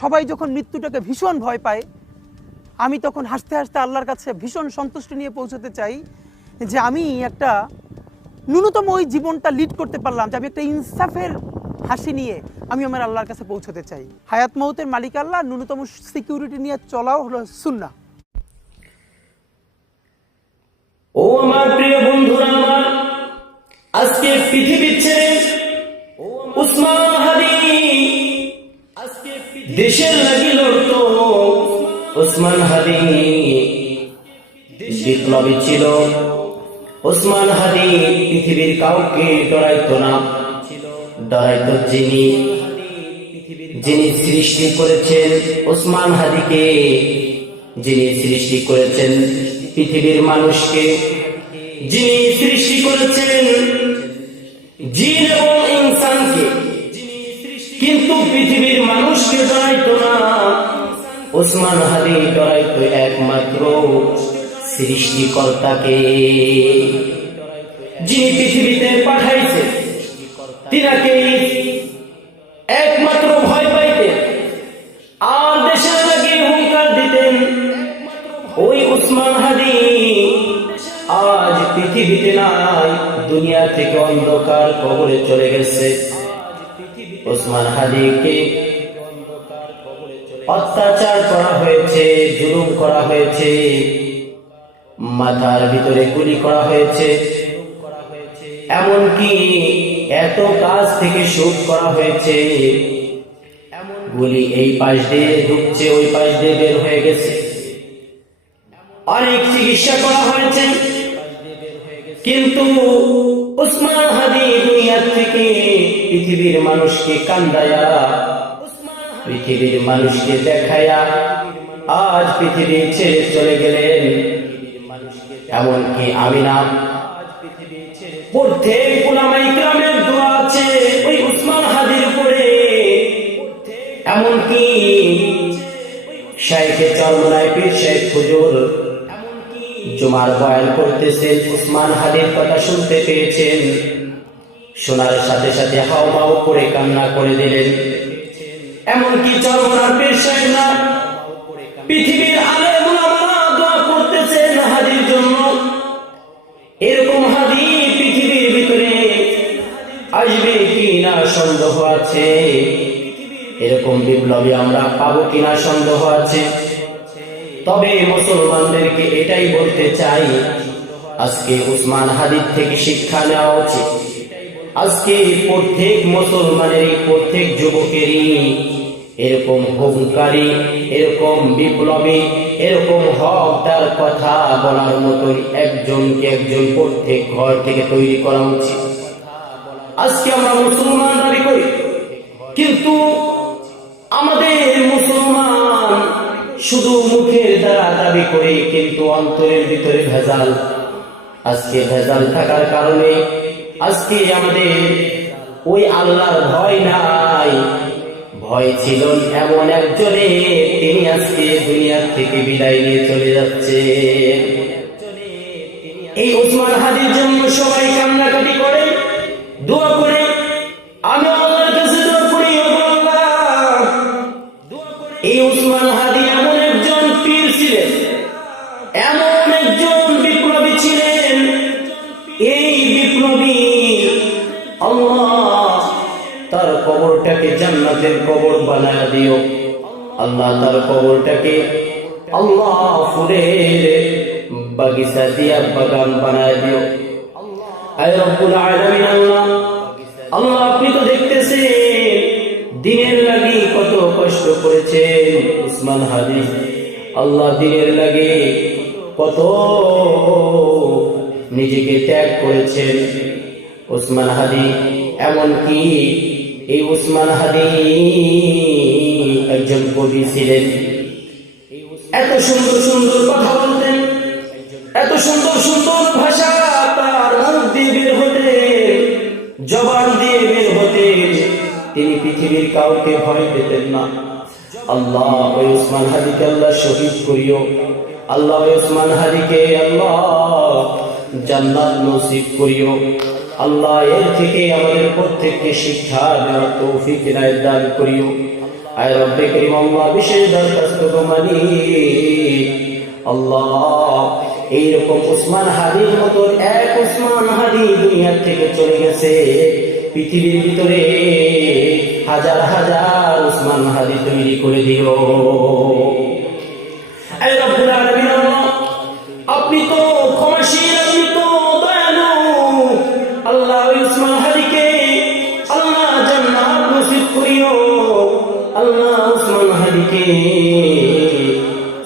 সবাই যখন মৃত্যুটাকে ভীষণ ভয় পায়, আমি তখন হাসতে হাসতে আল্লাহর কাছে ভীষণ সন্তুষ্টি নিয়ে পৌঁছতে চাই যে আমি একটা ন্যূনতম ওই জীবনটা লিড করতে পারলাম, যে আমি একটা ইনসাফের হাসি নিয়ে আমি আমার আল্লাহর কাছে পৌঁছতে চাই। হায়াত মৌতের মালিক আল্লাহ, ন্যূনতম সিকিউরিটি নিয়ে চলাও হলো সুন্নাহ। ও আমার প্রিয় বন্ধুরা, আমার আজকে পৃথিবী ছেড়ে উসমান হাদি দেশের লাগি লড়তো। উসমান হাদি বিপ্লবী ছিল। উসমান হাদি পৃথিবীর কাউকে ডরাইতো না, ডরাইতো যিনি সৃষ্টি করেছেন উসমান হাদিকে, যিনি সৃষ্টি করেছেন পৃথিবীর মানুষকে, যিনি সৃষ্টি করেছেন জিন এবং ইনসানকে, কিন্তু পৃথিবীর মানুষকে ডরাইতো না। উসমান হাদি ডরাইতো একমাত্র সৃষ্টিকর্তাকে, যিনি পৃথিবীতে পাঠাইছে তিনাকে একমাত্র ভয় পাইতেন আর দেশের লাগি হুঙ্কার দিতেন। ওই উসমান হাদি আজ পৃথিবীতে নাই, দুনিয়া থেকে অন্ধকার কবরে চলে গেছে। উসমান হাদিকে অত্যাচার করা হয়েছে, জুলুম করা হয়েছে, মাথার ভিতরে গুলি করা হয়েছে, এমনকি এত কাজ থেকে শুট করা হয়েছে। গুলি এই পাশ দিয়ে ঢুকছে, ওই পাশ দিয়ে বের হয়ে গেছে। অনেক চিকিৎসা করা হয়েছে, কিন্তু উসমান হাদি দুনিয়ার থেকে পৃথিবীর মানুষকে কান্দায়া, পৃথিবীর মানুষকে দেখায়া আজ পৃথিবী ছেড়ে চলে গেলেন। এমনকি আমিনা প্রত্যেক উলামায়ে কিরামের দোয়া আছে ওই উসমান হাদির উপরে। এমনকি শাইখে চরমনায় পীর শেখ হুজুর জুমার বয়ান করতেছেন, উসমান হাদির কথা শুনতে পেয়েছেন, শোনার সাথে সাথে হাওমাও করে কান্না করে দিলেন। এমনকি চরমনার পীর শেখ না, পৃথিবীর আলেম উলামারা দোয়া করতেছেন হাদির জন্য। এরকম হাদি পৃথিবীর ভিতরে আসবে কিনা সন্দেহ আছে, এরকম বিপ্লবী আমরা পাবো কিনা সন্দেহ আছে। তবে মুসলমানদেরকে এটাই বলতে চাই, আজকে উসমান হাদির থেকে শিক্ষা নেওয়া উচিত। আজকে প্রত্যেক মুসলমানেরই, প্রত্যেক যুবকেরই এরকম হুঙ্কারী, এরকম বিপ্লবী, এরকম হক তার কথা বলার মতন একজনকে একজন প্রত্যেক ঘর থেকে তৈরি করা উচিত। আজকে আমরা মুসলমান দাবি করি, কিন্তু আমাদের মুসলমান শুধু মুখের দ্বারা দাবি করে, কিন্তু অন্তরের ভিতরে ভেজাল। আজকে ভেজাল থাকার কারণে আজকে আমাদের ওই আল্লাহর ভয় নাই। ভয় ছিল এমন একজনে, তিনি আজকে দুনিয়ার থেকে বিদায় নিয়ে চলে যাচ্ছে। এই উসমান হাদির জন্য সবাই কান্নাকাটি করে, দোয়া করে। আমি আল্লাহর কাছে দোয়া করি, আল্লাহ এই উসমান হাদি এমন একজন পীর ছিলেন, এমন একজন বিপ্লবী ছিলেন। এই বিপ্লবী আল্লাহ তার কবরটাকে জান্নাতের কবর বানায় দিও। আল্লাহ তার কবরটাকে আল্লাহ ফুলের বাগিচা দিয়া বাগান বানায় দিও। আয় রব্বুল আলামিন, আল্লাহ আল্লাহ আপনি তো দেখতেছেন দিনের লাগি কত কষ্ট করেছেন উসমান হাদি। আল্লাহ দিনের লাগে কত নিজেকে ত্যাগ করেছেন উসমান হাদি। এমনকি এই উসমান হাদি একজন কবি ছিলেন, এত সুন্দর সুন্দর কথা বলতেন, এত সুন্দর সুন্দর ভাষা তার মুখ দিয়ে বের হতে, জবান দিয়ে বের হতে, তিনি পৃথিবীর কাউকে ভয় পেতেন না। আল্লাহ ওই উসমান হাদিকে আল্লাহ শহীদ করিও। আল্লাহ ওই উসমান হাদিকে আল্লাহ জান্নাত নসিব করিও। আল্লাহ এর থেকে আমাদের প্রত্যেককে শিক্ষা দেওয়ার তৌফিক ইনায়াত দান করিও। আয় রব্বে করিম আল্লাহ বিশেষ দরখাস্ত তোমারি আল্লাহ এইরকম উসমান হাদির মতো এক উসমান হাদি দুনিয়া থেকে চলে গেছে, পৃথিবীর ভিতরে হাজার হাজার উসমান হাদি তৈরি করে দিও। আয় রব্বুল আলামিন আল্লাহ আপনি তো ক্ষমাশীল, আপনি তো দয়ালু আল্লাহ। উসমান হাদিকে আল্লাহ জান্নাত নসিব করিও আল্লাহ, উসমান হাদিকে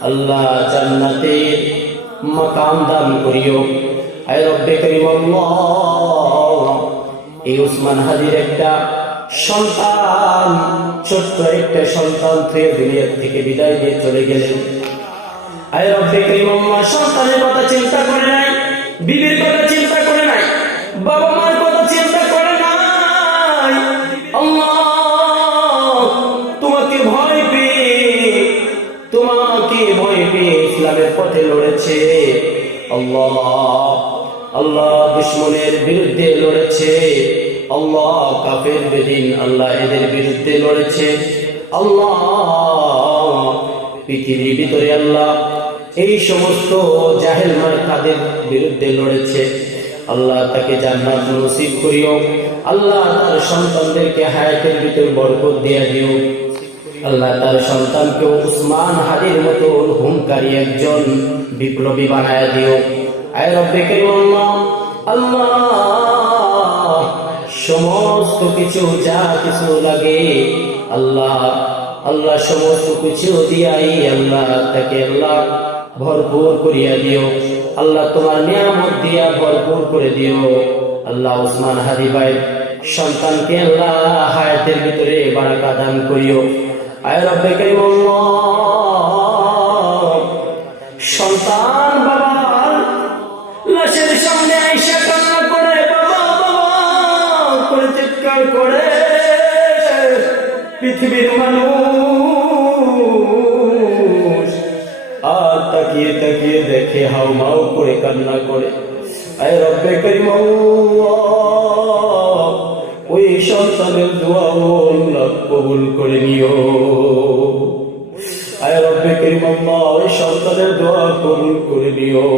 আল্লাহ জান্নাতের মাকাম দান করিও। আয় রব্বে করিম আল্লাহ এই উসমান হাদির একটা সন্তান, ছোট্ট একটা সন্তান থেকে দুনিয়া থেকে বিদায় নিয়ে চলে গেলেন। আয় রব্বে করিম আল্লাহ সন্তানের কথা চিন্তা করে নাই, বিবির কথা চিন্তা করে নাই, বাবা মার কথা চিন্তা করে নাই। আল্লাহ তোমাকে ভয় পেয়ে ইসলামের পথে লড়েছে আল্লাহ। আল্লাহ দুশমনের বিরুদ্ধে লড়েছে আল্লাহ, কাফের বেদিন আল্লাহ এদের বিরুদ্ধে লড়েছে আল্লাহ। পৃথিবীর ভিতরে আল্লাহ এই সমস্ত জাহেল মার্কাদের বিরুদ্ধে লড়েছে আল্লাহ, তাকে জান্নাত নসিব করিও আল্লাহ। তার সন্তানদেরকে হায়াতের ভিতর বরকত দিয়ে দিও আল্লাহ। তার সন্তানকে উসমান হাদির মতো হুঙ্কারী একজন বিপ্লবী বানায় দিও। আয় রব্বে করিম আল্লাহ আল্লাহ সমস্ত কিছু যা কিছু লাগে আল্লাহ আল্লাহ সমস্ত কিছু দিয়াই আল্লাহ তাকে আল্লাহ ভরপুর করিয়া দিও আল্লাহ। তোমার নিয়ামত দিয়া ভরপুর করে দিও আল্লাহ। উসমান হাদি ভাই সন্তানকে আল্লাহ হায়াতের ভিতরে বারাকা দান করিও। আয় রব্বে করিম আল্লাহ সন্তান বাবার লাশের সামনে আইসা কান্না করে, বাবা বাবা করে চিৎকার করে, পৃথিবীর মানুষ আর তাকিয়ে তাকিয়ে দেখে হাউমাউ করে কান্না করে। আয় রব্বে করিম আল্লাহ ওই সন্তানের দোয়া আল্লাহ কবুল করে নিও। আয় রব্বে করিম আল্লাহ ওই সন্তানের দোয়া কবুল করে নিও।